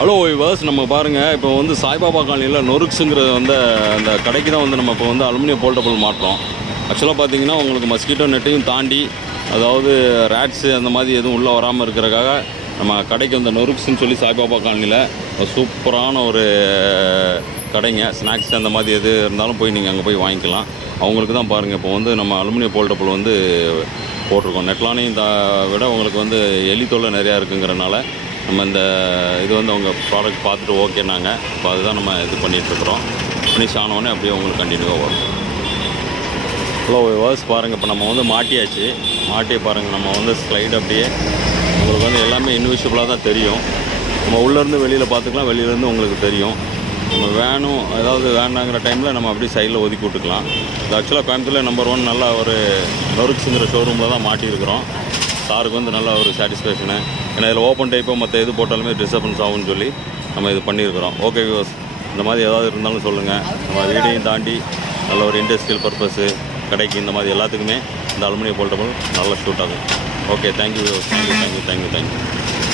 Hello viewers, நம்ம பாருங்கள் இப்போ வந்து சாய்பாபா காலனியில் நொருக்ஸுங்கிறது வந்து அந்த கடைக்கு தான் வந்து நம்ம இப்போ வந்து அலுமினியம் போல்டபுள் மாட்டோம். ஆக்சுவலாக பார்த்தீங்கன்னா உங்களுக்கு மஸ்கிட்டோ நெட்டையும் தாண்டி, அதாவது ரேட்ஸு அந்த மாதிரி எதுவும் உள்ளே வராமல் இருக்கிறக்காக நம்ம கடைக்கு வந்து நொருக்ஸ்ன்னு சொல்லி சாய்பாபா காலனியில் சூப்பரான ஒரு கடைங்க. ஸ்நாக்ஸ் அந்த மாதிரி எது இருந்தாலும் போய் நீங்கள் அங்கே போய் வாங்கிக்கலாம். அவங்களுக்கு தான் பாருங்கள் இப்போ வந்து நம்ம அலுமினியம் போல்டபுள் வந்து போட்டிருக்கோம். நெட்லானையும் விட உங்களுக்கு வந்து எலி தொல்லை நிறையா இருக்குங்கிறனால நம்ம இந்த இது வந்து அவங்க ப்ராடக்ட் பார்த்துட்டு ஓகேனாங்க. இப்போ அதுதான் நம்ம இது பண்ணிகிட்ருக்குறோம். ஃபினிஷ் ஆனோடனே அப்படியே உங்களுக்கு கண்டினியூவாக வரும். ஹலோ விவர்ஸ், பாருங்கள் இப்போ நம்ம வந்து மாட்டியாச்சு. மாட்டியை பாருங்கள், நம்ம வந்து ஸ்லைடு அப்படியே உங்களுக்கு வந்து எல்லாமே இன்விசிபிளாக தான் தெரியும். நம்ம உள்ளேருந்து வெளியில் பார்த்துக்கலாம், வெளியிலேருந்து உங்களுக்கு தெரியும். நம்ம வேணும் ஏதாவது வேண்டாங்கிற டைமில் நம்ம அப்படியே சைடில் ஒதுக்கி விட்டுக்கலாம். இது ஆக்சுவலாக கோயம்புத்தூரில் நம்பர் 1 நல்லா ஒரு நொருக்ஸுங்கிற ஷோரூமில் தான் மாட்டியிருக்கிறோம். சாருக்கு வந்து நல்ல ஒரு சாட்டிஸ்ஃபேக்ஷனு. ஏன்னா இதில் ஓப்பன் டைப்போ மற்ற எது போட்டாலுமே டிஸ்டர்பன்ஸ் ஆகும்னு சொல்லி நம்ம இது பண்ணியிருக்கிறோம். ஓகே வியூவர்ஸ், இந்த மாதிரி ஏதாவது இருந்தாலும் சொல்லுங்கள். நம்ம வீடையும் தாண்டி நல்ல ஒரு இண்டஸ்ட்ரியல் பர்பஸு கடைக்கு இந்த மாதிரி எல்லாத்துக்குமே இந்த அலுமினியம் போல்டபுள் நல்லா ஷூட் ஆகும். Okay, thank you viewers. தேங்க்யூ.